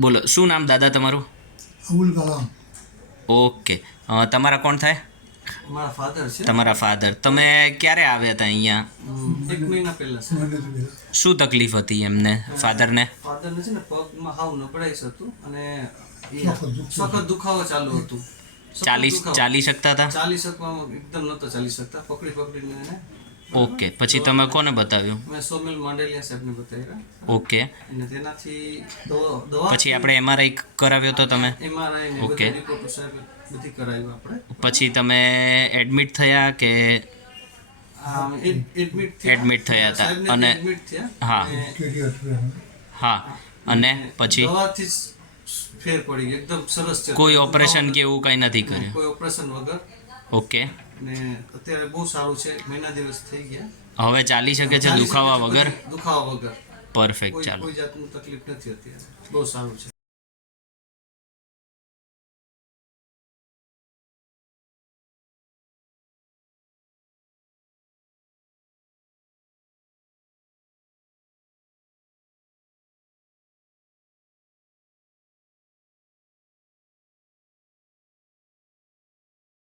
બોલો શું નામ દાદા તમારું? અબુલ કલામ. ઓકે. તમારા કોણ થાય? મારા ફાધર છે. તમારા ફાધર તમે ક્યારે આવ્યા હતા અહીંયા? એક મહિના પહેલા. શું તકલીફ હતી એમને ફાધરને ફાધરને છે ને પગમાં હાવ નબળાઈશ હતું અને સખત દુખાવો ચાલુ હતું. ચાલી ચાલી શકતા હતા? ચાલી શકવામાં એકદમ નહોતા ચાલી શકતા. પકડી પકડીને એને ઓકે પછી તમે કોને બતાવ્યું? મેં સોમિલ માંડલિયા સાહેબને બતાવ્યા. ઓકે. અને તેનાથી પછી આપણે એમઆરઆઈ કરાવ્યો તો તમે? MRI okay. બધી સાહેબ બધી કરાવ્યું આપણે. પછી તમે એડમિટ થયા કે એડમિટ થયા. હતા. અને- હા. હા. અને પછી? દવાથી ફેર પડી એકદમ સરસ કોઈ ઓપરેશન કે એવું કંઈ નથી કર્યું? કોઈ ઓપરેશન વગર ઓકે. ને અત્યારે બહુ સારું છે મહિના દિવસ થઈ ગયા. હવે ચાલી શકે છે દુખાવા વગર? દુખાવા વગર. પરફેક્ટ ચાલો. કોઈ જાતનું તકલીફ નથી અત્યારે. બહુ સારું છે.